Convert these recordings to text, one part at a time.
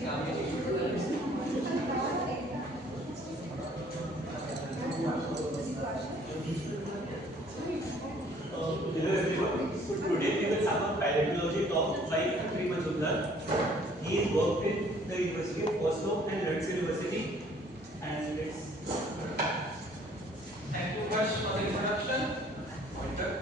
Hello everyone. So today we will have a paleontology talk by Atri Majumdar. He is worked in the University of Oslo and Lund University, and it's. Thank you much for the introduction. Pointer.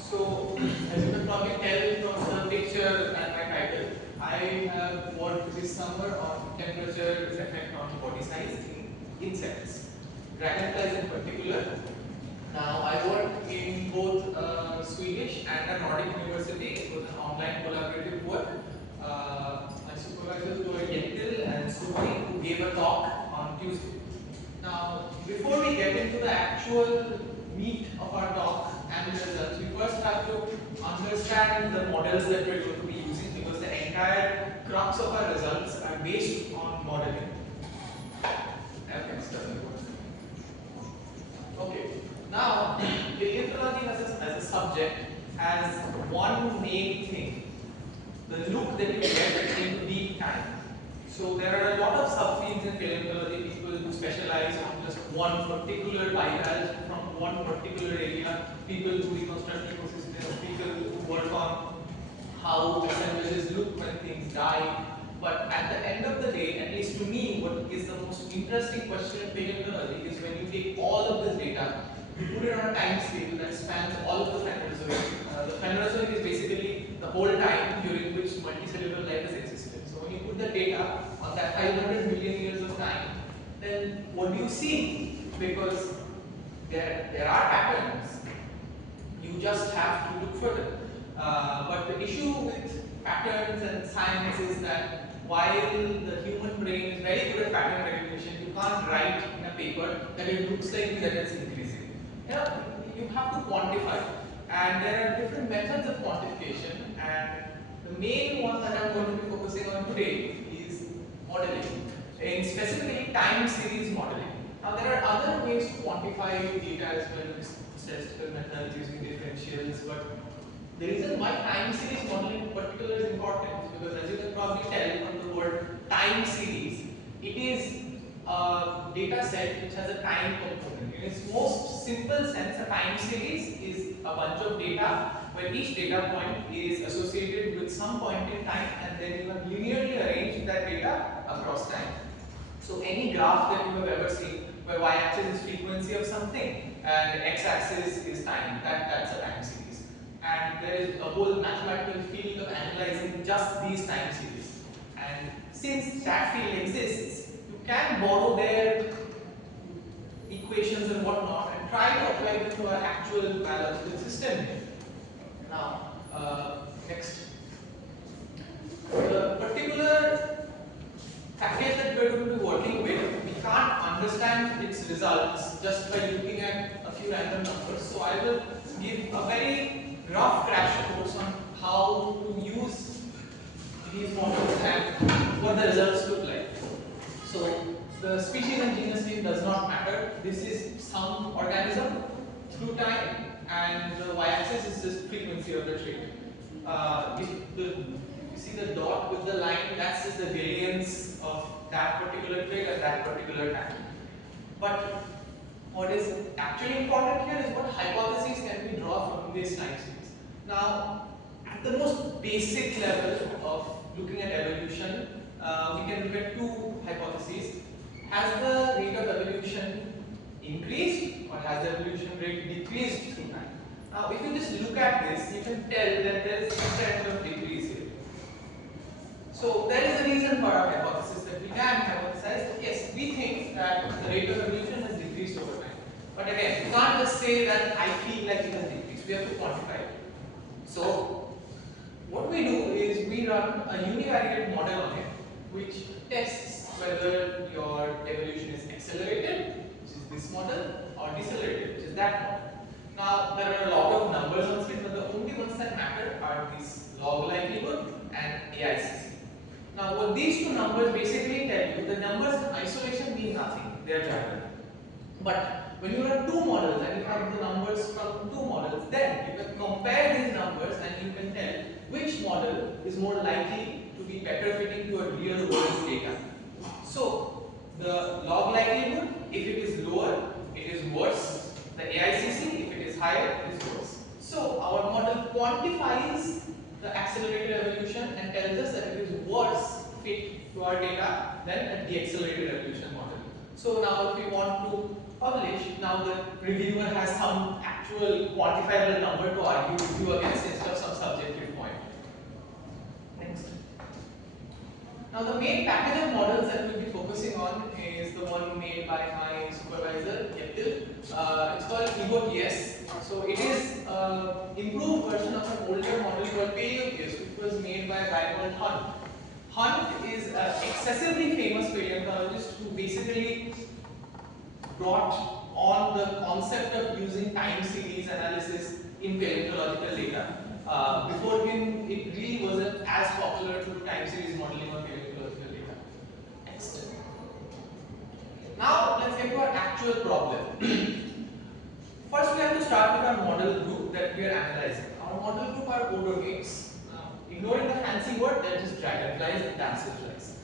So, as you can probably tell from the picture and my title, I have worked this summer on temperature effect on body size in insects, dragonflies in particular. Now, I work in both Swedish and a Nordic university. It was an online collaborative work. My supervisors were Yentil and Subi, who gave a talk on Tuesday. Now, before we get into the actual meat of our talk and the results, we first have to understand the models that we're going to be using, because the entire crux of our results are based on modeling. Okay, now paleontology as a subject has one main thing: the look that you get into deep time. So there are a lot of subfields in paleontology. People who specialize on just one particular bivalve from one particular area. People who reconstruct ecosystems. People who work on how assemblages look when things die. But at the end of the day, at least to me, what is the most interesting question in paleontology is when you take all of this data, you put it on a time scale that spans all of the Phanerozoic. The Phanerozoic is basically the whole time during which multicellular life has existed. So when you put the data on that 500 million years of time, then what do you see? Because there are patterns. You just have to look further. But the issue with patterns and science is that while the human brain is very good at pattern recognition, you can't write in a paper that it looks like that it's increasing. You have to quantify. And there are different methods of quantification, and the main one that I'm going to be focusing on today is modeling, in specifically time series modeling. Now there are other ways to quantify data as well, statistical methods using differentials, but the reason why time series modeling in particular is important is because, as you can probably tell from the word time series, it is a data set which has a time component. In its most simple sense, a time series is a bunch of data where each data point is associated with some point in time, and then you have linearly arranged that data across time. So any graph that you have ever seen where y-axis is frequency of something and x-axis is time, that's a time series. And there is a whole mathematical field of analyzing just these time series. And since that field exists, you can borrow their equations and whatnot and try to apply them to our actual biological system. Now, next. The particular package that we are going to be working with, we can't understand its results just by looking at a few random numbers. So I will give a very rough crash course on how to use these models and what the results look like. So the species and genus name does not matter. This is some organism through time, and the y-axis is just frequency of the trait. You see the dot with the line, that's just the variance of that particular trait at that particular time. But what is actually important here is what hypotheses can we draw from this time series. Now, at the most basic level of looking at evolution, we can look at two hypotheses. Has the rate of evolution increased, or has the evolution rate decreased through time? Now, if you just look at this, you can tell that there is a trend of decrease here. So there is a reason for our hypothesis that we can hypothesize that yes, we think that the rate of evolution has decreased over time. But again, you can't just say that I feel like it has decreased. We have to quantify it. So what we do is we run a univariate model on it, which tests whether your evolution is accelerated, which is this model, or decelerated, which is that model. Now, there are a lot of numbers on screen, but the only ones that matter are this log likelihood and AICC. Now, what these two numbers basically tell you, the numbers in isolation mean nothing, they are general. But when you run two models and you have the numbers from two models, then you can compare these numbers and you can tell which model is more likely to be better fitting to a real world data. So the log likelihood, if it is lower, it is worse. The AICC, if it is higher, it is worse. So our model quantifies the accelerated evolution and tells us that it is worse fit to our data than the accelerated evolution model. So now if we want to publish, now the reviewer has some actual quantifiable number to argue with you against instead of some subjective point. Next. Now the main package of models that we'll be focusing on is the one made by my supervisor, Yetil. It's called EvoTS. So it is an improved version of an older model called PaleoTS, which was made by a guy called Hunt. Hunt is an excessively famous paleontologist who basically brought on the concept of using time series analysis in paleontological data. Before him, it really wasn't as popular to do time series modeling on paleontological data. Next. Now, let's get to our actual problem. First, we have to start with our model group that we are analyzing. Our model group are odogates. Ignoring the fancy word, they're just dragonflies and damselflies.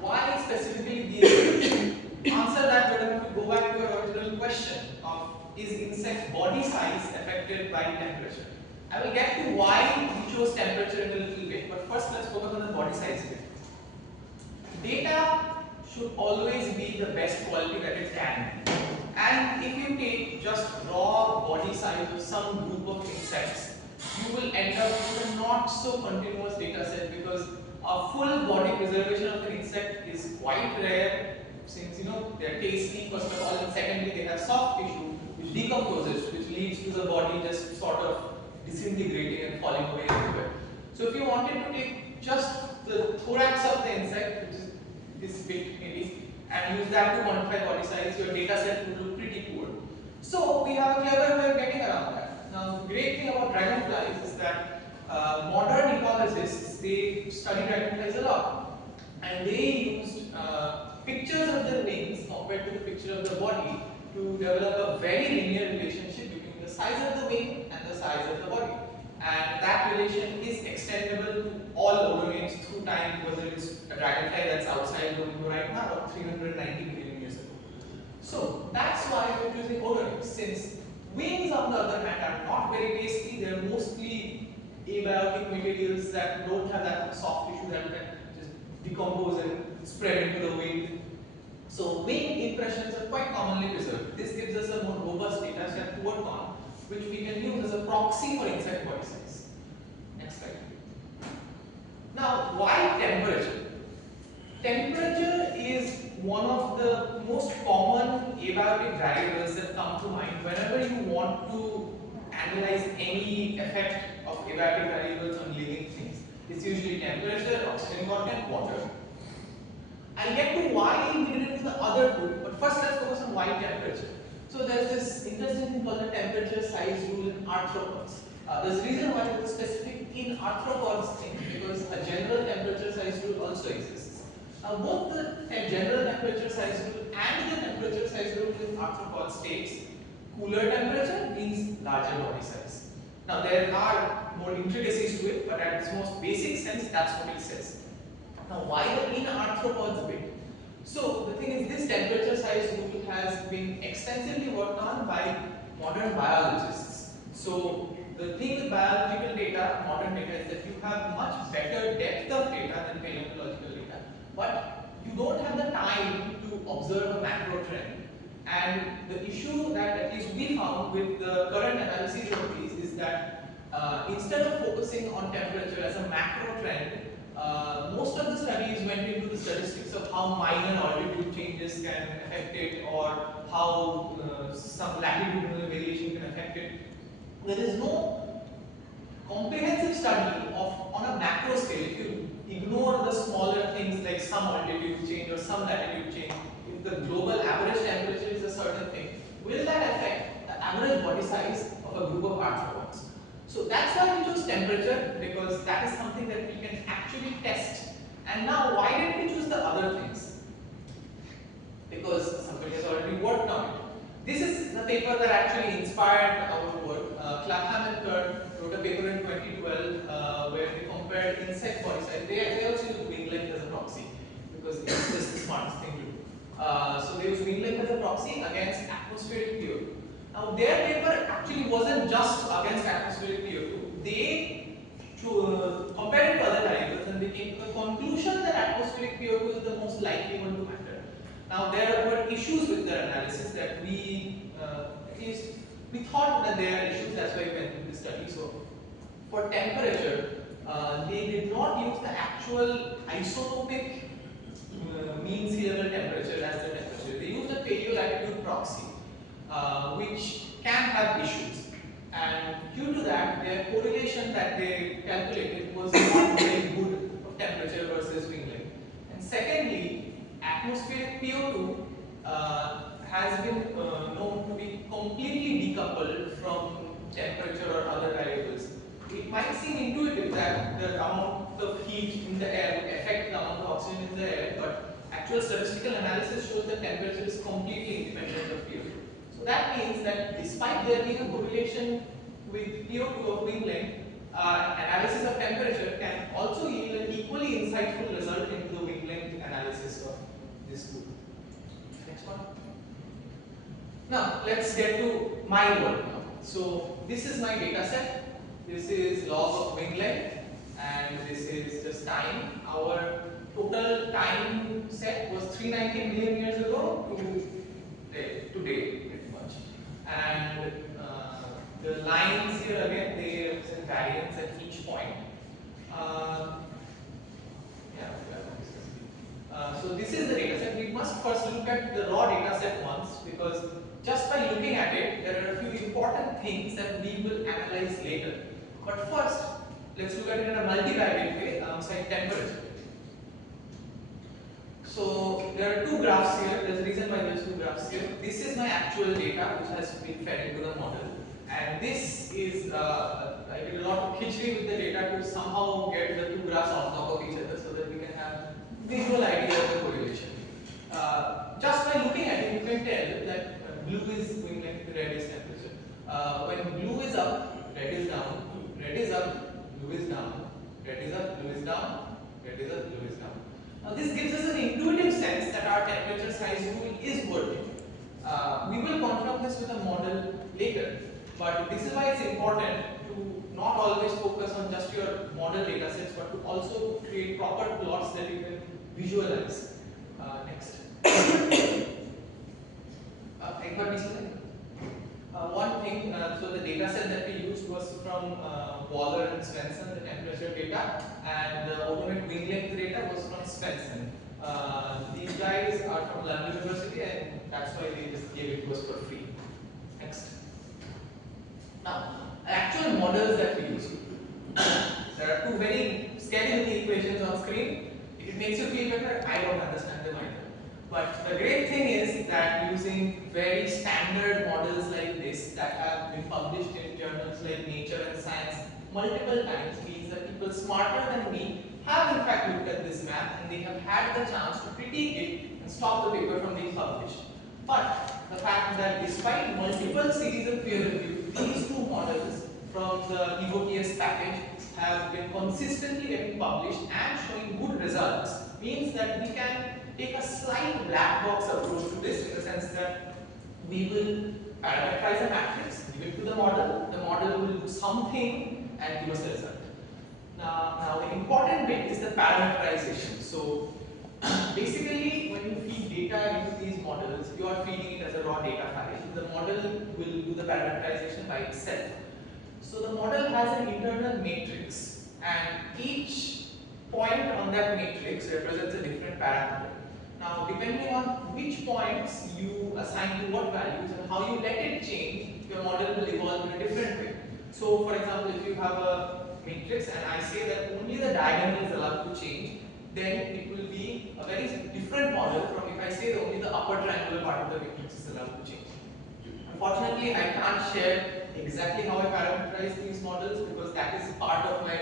Why specifically these? Answer that, we're going to go back to your original question of is insect body size affected by temperature? I will get to why we chose temperature in a little bit, but first let's focus on the body size bit. Data should always be the best quality that it can be. And if you take just raw body size of some group of insects, you will end up with a not so continuous data set because a full body preservation of an insect is quite rare. Since they're tasty first of all, and secondly they have soft tissue which decomposes, which leads to the body just sort of disintegrating and falling away everywhere. So if you wanted to take just the thorax of the insect, which is this bit maybe, and use that to quantify body size, your data set would look pretty poor. So we have a clever way of getting around that. Now the great thing about dragonflies is that modern ecologists, they study dragonflies a lot, and they used pictures of the wings compared to the picture of the body to develop a very linear relationship between the size of the wing and the size of the body. And that relation is extendable to all odogates through time, whether it's a dragonfly that's outside the window right now or 390 million years ago. So that's why we're choosing odogates, since wings on the other hand are not very tasty, they're mostly abiotic materials that don't have that much soft tissue that can just decompose and spread into the wind. So wing impressions are quite commonly preserved. This gives us a more robust data set to work on, which we can use as a proxy for insect body size. Next slide. Now, why temperature? Temperature is one of the most common abiotic variables that come to mind whenever you want to analyze any effect of abiotic variables on living things. It's usually temperature, oxygen content, water. I'll get to why we did it in the other two, but first let's focus on why temperature. So there's this interesting thing called the temperature size rule in arthropods. There's a reason why it is specific in arthropods thing, because a general temperature size rule also exists. Now both the general temperature size rule and the temperature size rule in arthropods states cooler temperature means larger body size. Now there are more intricacies to it, but at its most basic sense, that's what it says. Now why the in arthropods bit? So the thing is, this temperature size rule has been extensively worked on by modern biologists. So the thing with biological data, modern data, is that you have much better depth of data than paleontological data, but you don't have the time to observe a macro trend. And the issue that at least we found with the current analyses of these is that instead of focusing on temperature as a macro trend, most of the studies went into the statistics of how minor altitude changes can affect it, or how some latitudinal variation can affect it. There is no comprehensive study of on a macro scale. If you ignore the smaller things like some altitude change or some latitude change, if the global average temperature is a certain thing, will that affect the average body size of a group of arthropods? So that's why we chose temperature, because that is something that we can actually test. And now, why did we choose the other things? Because somebody has already worked on it. This is the paper that actually inspired our work. Clapham and Kern wrote wrote a paper in 2012 where they compared insect body size. They also use wing length as a proxy because it's just the smartest thing to do. So they use wing length as a proxy against atmospheric PO2. Now their paper actually wasn't just against atmospheric PO2. They compared it to other variables and they came to the conclusion that atmospheric PO2 is the most likely one to matter. Now there were issues with their analysis that at least we thought that there are issues, that's why we went into this study. So for temperature, they did not use the actual isotopic mean sea level temperature as the temperature. They used a paleolatitude proxy, which can have issues. And due to that, their correlation that they calculated was not very good of temperature versus wing length. And secondly, atmospheric PO2 has been known to be completely decoupled from temperature or other variables. It might seem intuitive that the amount of heat in the air would affect the amount of oxygen in the air, but actual statistical analysis shows that temperature is completely independent of PO2. So that means that despite there being a correlation with PO2 of wing length, analysis of temperature can also yield an equally insightful result into the wing length analysis of this group. Next one. Now let's get to my work now. So this is my data set. This is log of wing length and this is just time. Our total time set was 390 million years ago to today pretty much. And the lines here again, they represent variance at each point. So this is the data set. We must first look at the raw data set once because just by looking at it, there are a few important things that we will analyze later. But first, let's look at it in a multivariate way alongside temperature. So there are two graphs here. There's a reason why there's two graphs here. This is my actual data which has been fed into the model. And this is, I did a lot of khichdi with the data to somehow get the two graphs on top of each other so that we can have visual idea of the correlation. Just by looking at it, you can tell that blue is wing length, red is temperature. When blue is up, red is down, red is up, blue is down, red is up, blue is down, red is up, blue is down. Now this gives us an intuitive sense that our temperature size rule is working. We will confirm this with a model later, but this is why it's important to not always focus on just your model data sets, but to also create proper plots that you can visualize. Next. One thing, so the data set that we used was from Waller and Svensson, the temperature data, and the ultimate wing length data was from Svensson. These guys are from London University, and that's why they just gave it to us for free. Next. Now, actual models that we use. There are two very scary looking equations on screen. If it makes you feel better, I don't understand them either. But the great thing is that using very standard models like this that have been published in journals like Nature and Science multiple times means that people smarter than me have in fact looked at this math and they have had the chance to critique it and stop the paper from being published. But the fact that despite multiple series of peer review, these two models from the EvoTS package have been consistently getting published and showing good results means that we can take a slight black box approach to this in the sense that we will parameterize a matrix, give it to the model will do something and give us a result. Now the important bit is the parameterization. So basically when you feed data into these models, you are feeding it as a raw data file. The model will do the parameterization by itself. So the model has an internal matrix and each point on that matrix represents a different parameter. Now depending on which points you assign to what values and how you let it change, your model will evolve in a different way. So for example, if you have a matrix and I say that only the diagonal is allowed to change, then it will be a very different model from if I say that only the upper triangular part of the matrix is allowed to change. Unfortunately, I can't share exactly how I parameterize these models because that is part of my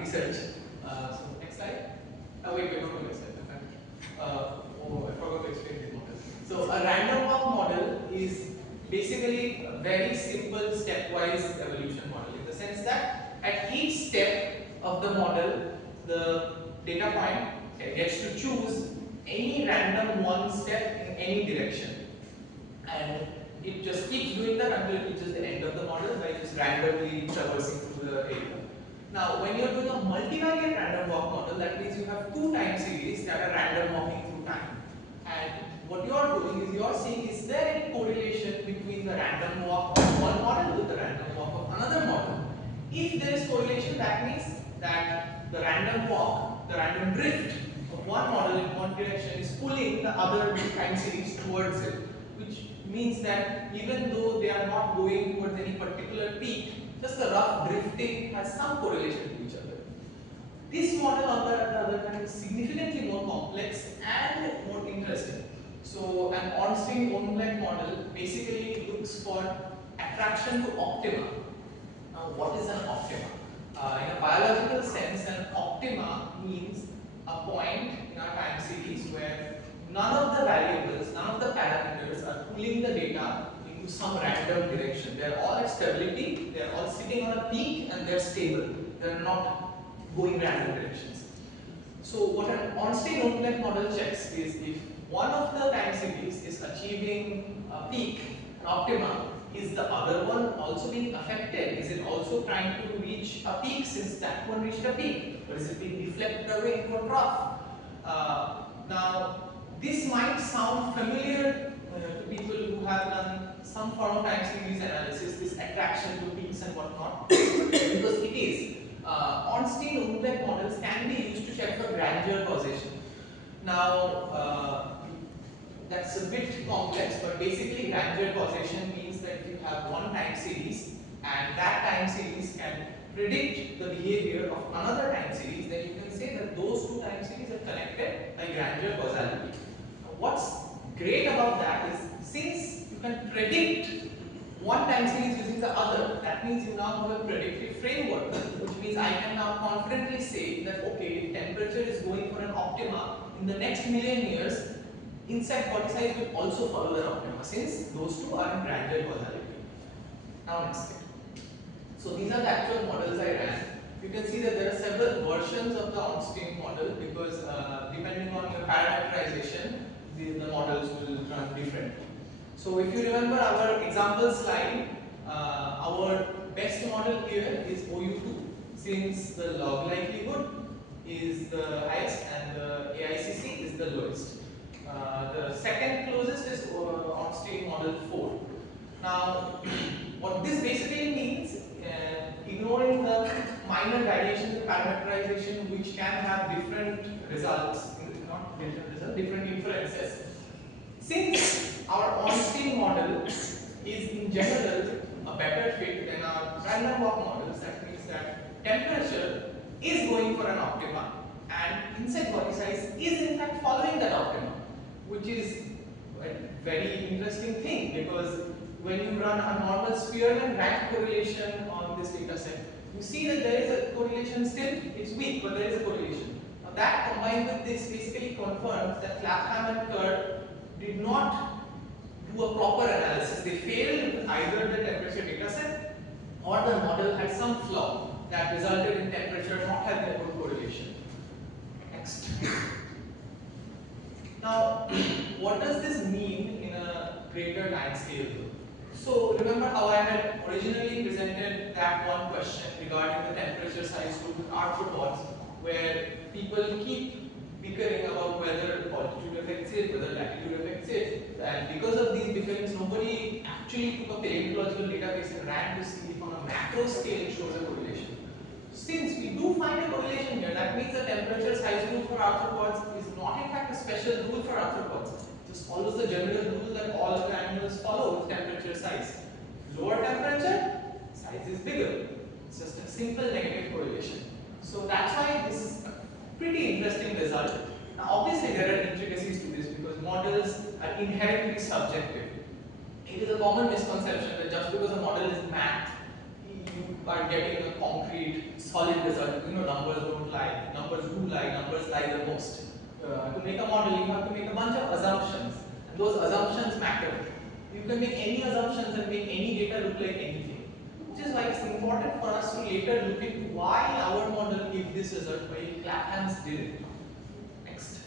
research. So next slide. Wait, don't go next slide. Oh, I forgot to explain these models. So a random walk model is basically a very simple stepwise evolution model in the sense that at each step of the model, the data point gets to choose any random one step in any direction, and it just keeps doing that until it reaches the end of the model by just randomly traversing through the area. Now, when you're doing a multivariate random walk model, that means you have two time series that are random walking through time. And what you are doing is you are seeing, is there any correlation between the random walk of one model with the random walk of another model? If there is correlation, that means that the random walk, the random drift of one model in one direction is pulling the other time series towards it, which means that even though they are not going towards any particular peak, just the rough drifting has some correlation to each other. This model, on the other hand, is significantly more complex and more interesting. So, an Ornstein-Ohlenbeck model basically looks for attraction to optima. Now, what is an optima? In a biological sense, an optima means a point in our time series where none of the variables, none of the parameters are pulling the data into some random direction. They are all at stability, they are all sitting on a peak, and they are stable. They are not going random directions. So what an Ornstein-Ohlenbeck model checks is if one of the time series is achieving a peak, an optima, is the other one also being affected? Is it also trying to reach a peak since that one reached a peak? Or is it being deflected away into a trough? Now, this might sound familiar to people who have done some form of time series analysis, this attraction to peaks and whatnot, because it is. Ornstein-Ohlenbeck models can be used to check for grandeur causation. Now, that's a bit complex, but basically grandeur causation means that you have one time series and that time series can predict the behavior of another time series, then you can say that those two time series are connected by grandeur causality. Now, what's great about that is, since you can predict one time series using the other, that means you now have a predictive framework, which means I can now confidently say that okay, if temperature is going for an optima in the next million years, insect body size will also follow that optima, since those two are in grandeur causality. Now next slide. So these are the actual models I ran. You can see that there are several versions of the Ornstein model because depending on your parameterization, the models will run different. So if you remember our example slide, our best model here is OU2, since the log likelihood is the highest and the AICC is the lowest. The second closest is Ornstein model 4. Now, what this basically means, ignoring the minor variations in parameterization which can have different results, not different results, different inferences. Since our Ornstein model is in general a better fit than our random walk models, that means that temperature is going for an optima and insect body size is in fact following that optima, which is a very interesting thing because when you run a normal Spearman rank correlation on this data set, you see that there is a correlation still, it's weak, but there is a correlation. Now that combined with this basically confirms that Clapham and Kerr did not do a proper analysis. They failed with either the temperature data set or the model had some flaw that resulted in temperature not having a good correlation. Next. Now, what does this mean in a greater time scale? So, remember how I had originally presented that one question regarding the temperature size group with arthropods, where people keep bickering about whether altitude affects it, whether latitude affects it, and because of these bickerings, nobody actually took a paleontological database and ran to see if on a macro scale it shows a correlation. Since we do find a correlation here, that means the temperature size rule for arthropods is not in fact a special rule for arthropods. It just follows the general rule that all other animals follow with temperature size. Lower temperature, size is bigger. It's just a simple negative correlation. So that's why this is a pretty interesting result. Now obviously there are intricacies to this because models are inherently subjective. It is a common misconception that just because a model is math, you are getting a concrete, solid result. You know, numbers don't lie. Numbers do lie. Numbers lie the most. To make a model, you have to make a bunch of assumptions, and those assumptions matter. You can make any assumptions and make any data look like anything. which is why it's important for us to later look into why our model gave this result while Clapham's didn't. Next.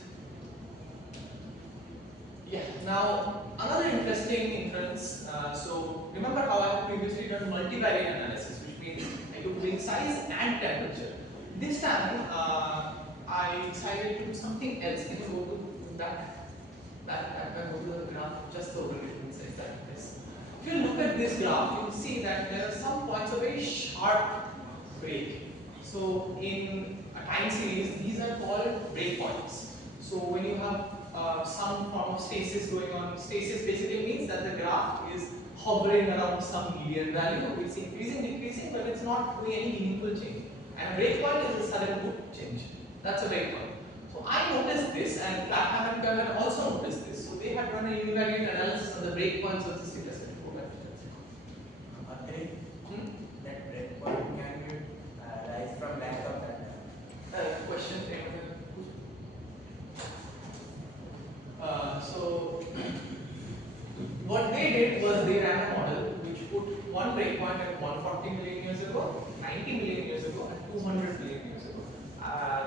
Yeah, now another interesting inference. So remember how I have previously done multivariate analysis, which means I took ring size and temperature. This time I decided to do something else. Can you go to that? Go to the graph just over it. If you look at this graph, you will see that there are some points of very sharp break. So in a time series, these are called breakpoints. So when you have some form of stasis going on, stasis basically means that the graph is hovering around some median value. It's increasing, decreasing, but it's not doing any meaningful change. And a breakpoint is a sudden good change. That's a breakpoint. So I noticed this, and Clapham and Kerr also noticed this. So they had run a univariate analysis on the breakpoints of this data set. That breakpoint can be rise from length of that. Question. So what they did was they ran a model which put one breakpoint at 140 million years ago, 90 million years ago, and 200 million years ago.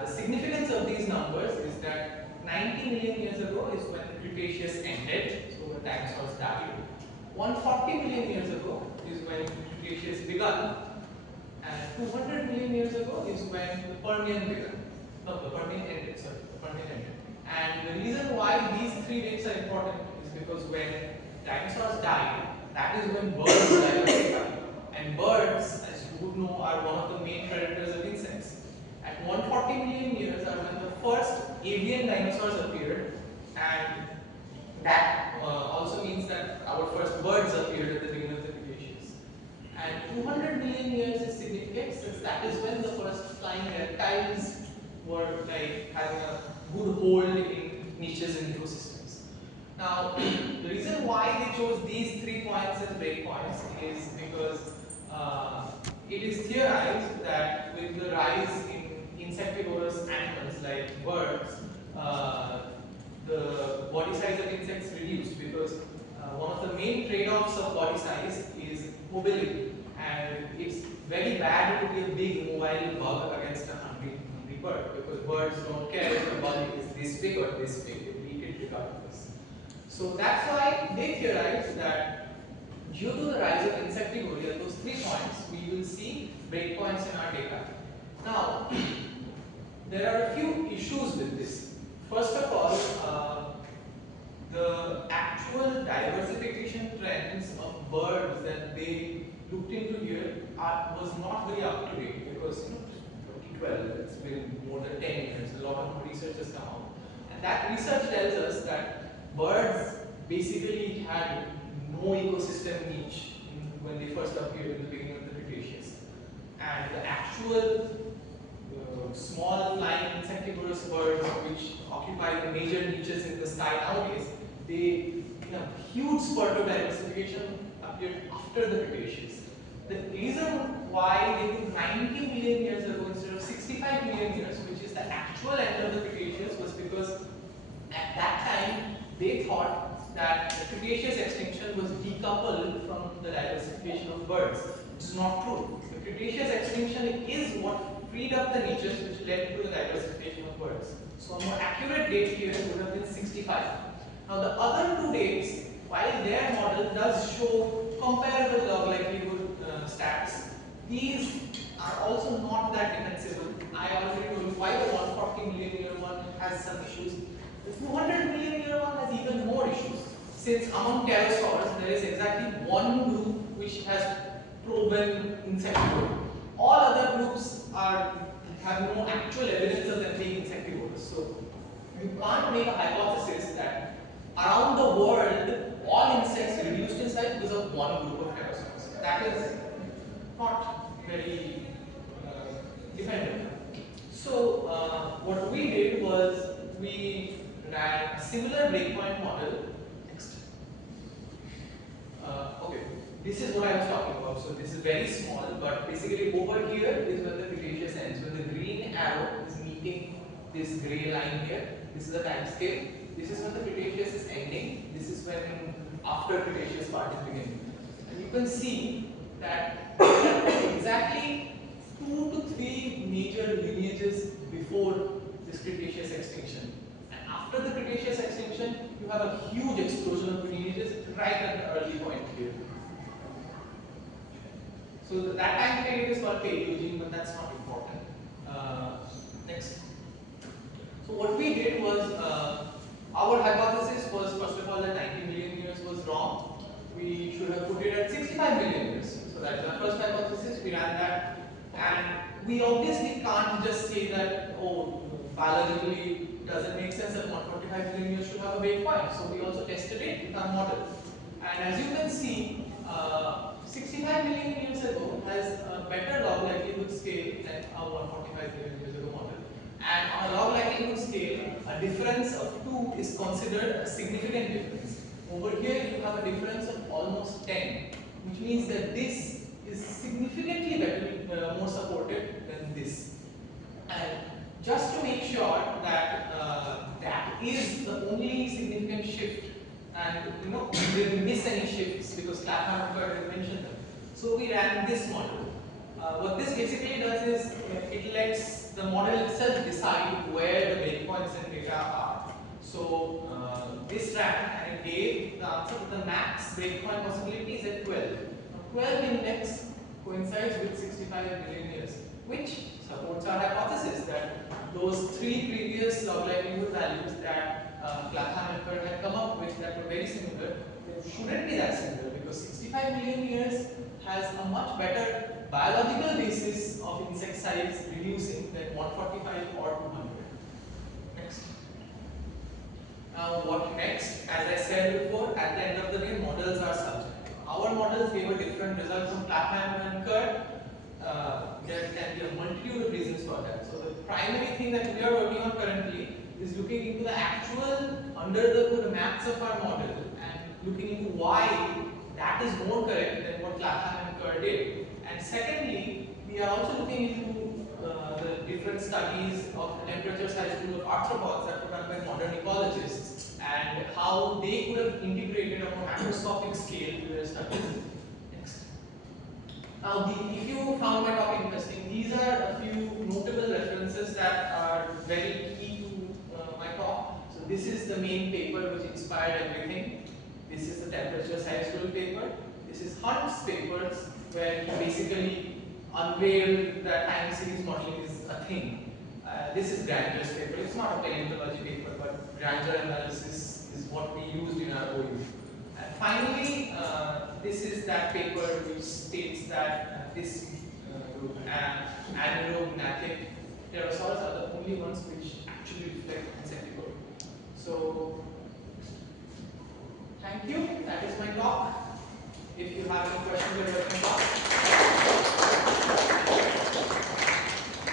The significance of these numbers is that 90 million years ago is when the Cretaceous ended, so when dinosaurs died. 140 million years ago is when Cretaceous began, and 200 million years ago is when the Permian began. No, the Permian ended, sorry, the Permian ended. And the reason why these three dates are important is because when dinosaurs died, that is when birds diversified. And birds, as you would know, are one of the main predators of insects. At 140 million years are when the first avian dinosaurs appeared, and that also means that our first birds appeared at the beginning of the Cretaceous. And 200 million years is significant since that is when the first flying reptiles were like having a good hold in niches in ecosystems. Now, the reason why they chose these 3 points as breakpoints is because it is theorized that with the rise in insectivorous animals like birds, the body size of insects reduced because one of the main trade-offs of body size is mobility, and it's very bad to be a big mobile bug against a hungry bird because birds don't care if the body is this big or this big, they eat it regardless. So that's why they theorize that due to the rise of insectivory at those 3 points, we will see breakpoints in our data. Now, there are a few issues with this. First of all, the actual diversification trends of birds that they looked into here was not very up to date because 2012, it's been more than 10 years, a lot of more research has come out. And that research tells us that birds basically had no ecosystem niche when they first appeared in the beginning of the Cretaceous. And the actual small flying insectivorous birds which occupy the major niches in the sky nowadays, they in a huge spurt of diversification appeared after the Cretaceous. The reason why they took 90 million years ago instead of 65 million years, which is the actual end of the Cretaceous, was because at that time they thought that the Cretaceous extinction was decoupled from the diversification of birds, which is not true. The Cretaceous extinction is what freed up the niches which led to the diversification of birds. So a more accurate date here would have been 65. Now the other 2 dates, while their model does show comparable log likelihood stats, these are also not that defensible. I already told you why the 140 million year one has some issues. The 200 million year one has even more issues. Since among pterosaurs there is exactly one group which has proven insectivore. All other groups have no actual evidence of them being insectivorous. So you can't make a hypothesis that around the world all insects reduced in size because of one group of pterosaurs. That is not very defendable. So what we did was we ran a similar breakpoint model. Next. Okay, this is what I was talking about. So this is very small, but basically over here is when the Cretaceous ends. When the green arrow is meeting this gray line here, this is the time scale. This is when the Cretaceous is ending. This is when after Cretaceous part is beginning. And you can see that exactly 2 to 3 major lineages before this Cretaceous extinction. And after the Cretaceous extinction, you have a huge explosion of lineages right at the early point here. So that time period is called Paleogene, but that's not important. Next. So what we did was, our hypothesis was, first of all, that 90 million years was wrong. We should have put it at 65 million years. So that's our first hypothesis. We ran that, and we obviously can't just say that, oh, biologically it doesn't make sense that 145 million years should have a wake point. So we also tested it with our model. And as you can see, 65 million years ago has a better log likelihood scale than our 145 million years ago model. And on a log likelihood scale, a difference of 2 is considered a significant difference. Over here, you have a difference of almost 10, which means that this is significantly better, more supported than this. And just to make sure that that is the only significant shift, and we didn't miss any shifts because Clapham and Kerr mentioned them. So we ran this model. What this basically does is it lets the model itself decide where the breakpoints and data are. So this ran and it gave the answer that the max breakpoint possibility is at 12. Now 12 index coincides with 65 billion years, which supports our hypothesis that those 3 previous log likelihood values that Clapham and Kerr had come up with that were very similar, they shouldn't be that similar because 65 million years has a much better biological basis of insect size reducing than 145 or 200. Next. Now what next? As I said before, at the end of the day, models are subjective. Our models gave a different result from Clapham and Kerr. There can be a multitude of reasons for that. So the primary thing that we are working on currently is looking into the actual under the hood maths of our model and looking into why that is more correct than what Clapham and Kerr did. And secondly, we are also looking into the different studies of the temperature size pool of arthropods that were done by modern ecologists and how they could have integrated on a macroscopic scale to their studies. Next. Now, if you found my talk interesting, these are a few notable references that are very key to my talk. So this is the main paper which inspired everything. This is the temperature size rule paper. This is Hunt's papers, where he basically unveiled that time series modeling is a thing. This is Granger's paper. It's not a paleontology paper, but Granger analysis is what we used in our OU. And finally, this is that paper which states that this group and Annulognathic pterosaurs are the only ones which actually reflect insectivore. So, thank you. That is my talk. If you have any questions, you're welcome to ask.